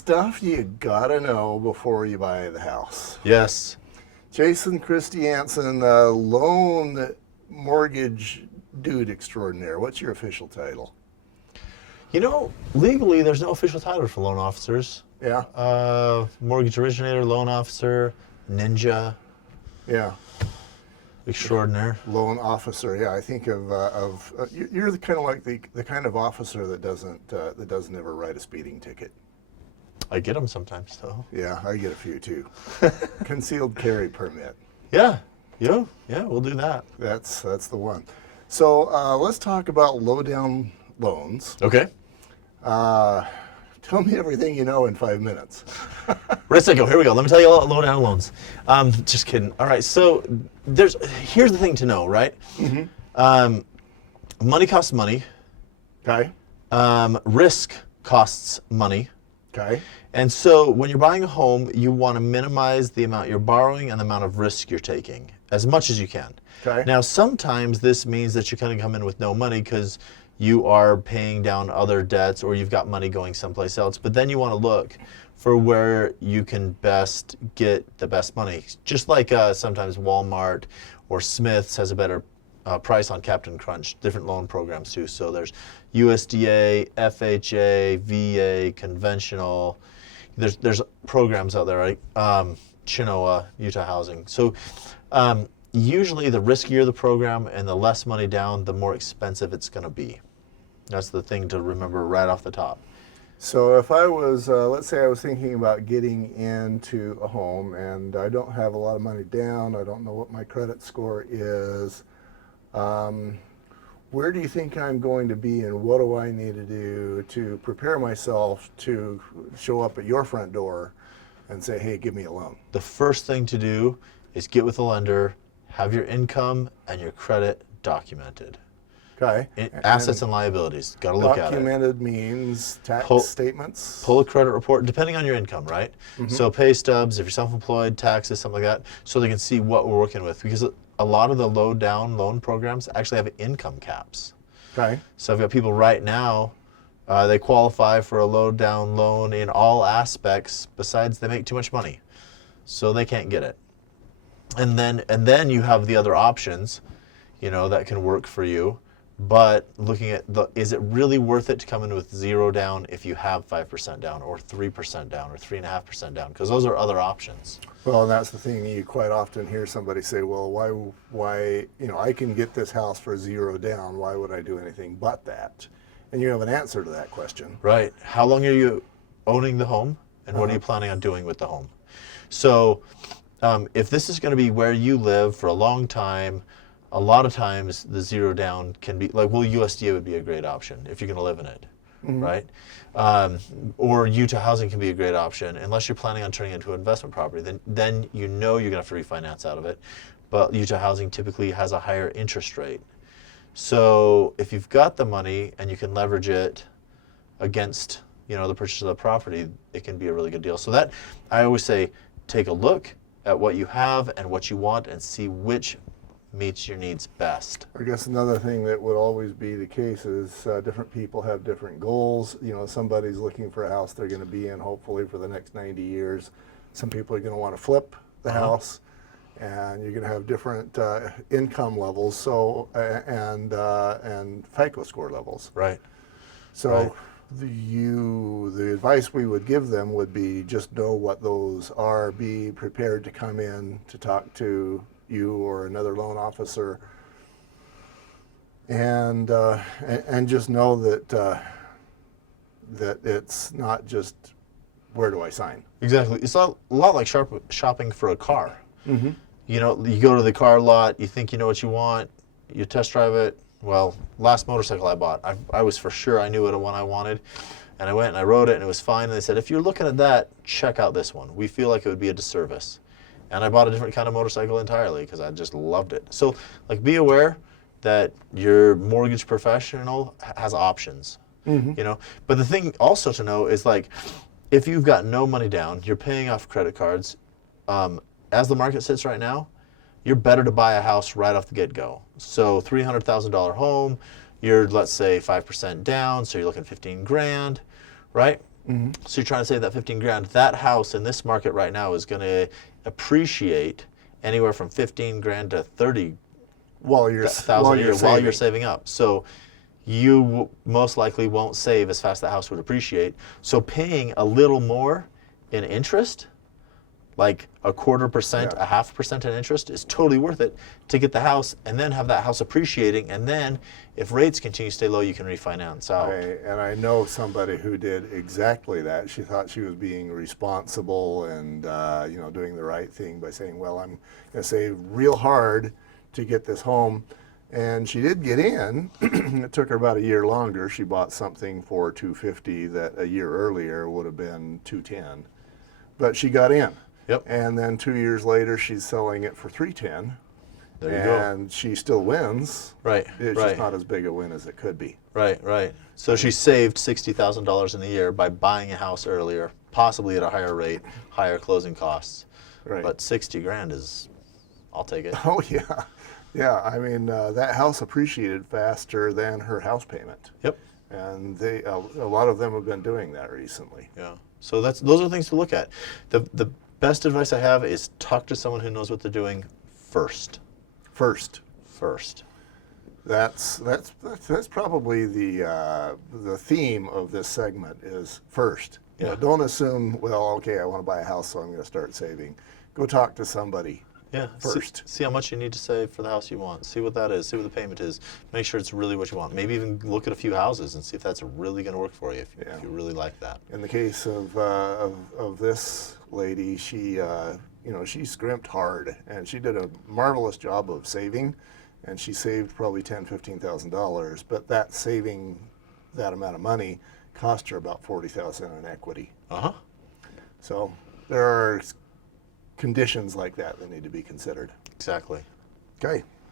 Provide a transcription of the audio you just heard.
stuff you gotta know before you buy the house. Yes. Jason Christiansen, loan mortgage dude extraordinaire. What's your official title? You know, legally, there's no official title for loan officers. Yeah. Mortgage originator, loan officer, ninja, Yeah. extraordinaire. Loan officer. Yeah, I think of you're the kind of like the kind of officer that doesn't ever write a speeding ticket. I get them sometimes, though. Yeah, I get a few too. Concealed carry permit. Yeah, we'll do that. That's the one. So let's talk about low down loans. Okay. Tell me everything you know in 5 minutes. Right, go. Here we go. Let me tell you about low down loans. Just kidding. All right. So here's the thing to know, right? Mm-hmm. Money costs money. Okay. Risk costs money. Okay. And so when you're buying a home, you want to minimize the amount you're borrowing and the amount of risk you're taking as much as you can. Okay. Now, sometimes this means that you're going to come in with no money because you are paying down other debts or you've got money going someplace else. But then you want to look for where you can best get the best money. Just like sometimes Walmart or Smith's has a better price on Captain Crunch, different loan programs too. So there's USDA, FHA, VA, conventional. There's programs out there, right? Chinoa, Utah Housing. So usually the riskier the program and the less money down, the more expensive it's going to be. That's the thing to remember right off the top. So if I was, let's say I was thinking about getting into a home and I don't have a lot of money down, I don't know what my credit score is, where do you think I'm going to be and what do I need to do to prepare myself to show up at your front door and say, hey, give me a loan? The first thing to do is get with a lender, have your income and your credit documented. Okay. Assets and liabilities, got to look at it. Documented means tax statements? Pull a credit report, depending on your income, right? Mm-hmm. So pay stubs, if you're self-employed, taxes, something like that, so they can see what we're working with. Because a lot of the low down loan programs actually have income caps. Okay. So I've got people right now, they qualify for a low down loan in all aspects besides they make too much money. So they can't get it. And then you have the other options, that can work for you. But looking at is it really worth it to come in with 0 down if you have 5% down or 3% down or 3.5% down? Because those are other options. Well, and that's the thing. You quite often hear somebody say, well, why, I can get this house for 0 down. Why would I do anything but that? And you have an answer to that question. Right. How long are you owning the home? And what are you planning on doing with the home? So if this is going to be where you live for a long time, a lot of times the 0 down can be USDA would be a great option if you're going to live in it, mm-hmm. right? Or Utah Housing can be a great option unless you're planning on turning it into an investment property. Then you're going to have to refinance out of it. But Utah Housing typically has a higher interest rate. So if you've got the money and you can leverage it against the purchase of the property, it can be a really good deal. So that I always say, take a look at what you have and what you want and see which meets your needs best. I guess another thing that would always be the case is different people have different goals. Somebody's looking for a house they're going to be in hopefully for the next 90 years. Some people are going to want to flip the house, and you're going to have different income levels, and FICO score levels. Right. So right. The advice we would give them would be just know what those are, be prepared to come in to talk to you or another loan officer, and just know that it's not just where do I sign. Exactly. It's a lot like shopping for a car. Mm-hmm. You go to the car lot, you think you know what you want, you test drive it. Well, last motorcycle I bought, I was for sure I knew what one I wanted, and I went and I rode it and it was fine. And they said, if you're looking at that, check out this one. We feel like it would be a disservice. And I bought a different kind of motorcycle entirely because I just loved it. So, be aware that your mortgage professional has options, mm-hmm. But the thing also to know is if you've got no money down, you're paying off credit cards. As the market sits right now, you're better to buy a house right off the get-go. So $300,000 home, you're let's say 5% down, so you're looking $15,000, right? So you're trying to save that 15 grand. That house in this market right now is going to appreciate anywhere from 15 grand to 30 while you're thousand a year while you're saving. saving up. So you most likely won't save as fast as the house would appreciate. So paying a little more in interest, like 1/4%, Yeah. 0.5% in interest, is totally worth it to get the house and then have that house appreciating. And then if rates continue to stay low, you can refinance out. And I know somebody who did exactly that. She thought she was being responsible and doing the right thing by saying, well, I'm going to save real hard to get this home. And she did get in. It took her about a year longer. She bought something for $250 that a year earlier would have been $210. But she got in. Yep. And then 2 years later, she's selling it for $310. There you go. And she still wins. Right, It's right. just not as big a win as it could be. Right. So she saved $60,000 in a year by buying a house earlier, possibly at a higher rate, higher closing costs. Right. But 60 grand is, I'll take it. Oh, yeah. Yeah, I mean, that house appreciated faster than her house payment. Yep. And a lot of them have been doing that recently. Yeah. So those are things to look at. The best advice I have is talk to someone who knows what they're doing first. First. That's probably the theme of this segment is first. Yeah. Don't assume, well, okay, I want to buy a house, so I'm going to start saving. Go talk to somebody. Yeah. First. See how much you need to save for the house you want. See what that is. See what the payment is. Make sure it's really what you want. Maybe even look at a few houses and see if that's really going to work for you. If you really like that. In the case of this lady, she scrimped hard, and she did a marvelous job of saving, and she saved probably $10,000-$15,000. But that saving that amount of money cost her about $40,000 in equity. So there are conditions like that need to be considered. Exactly. Okay.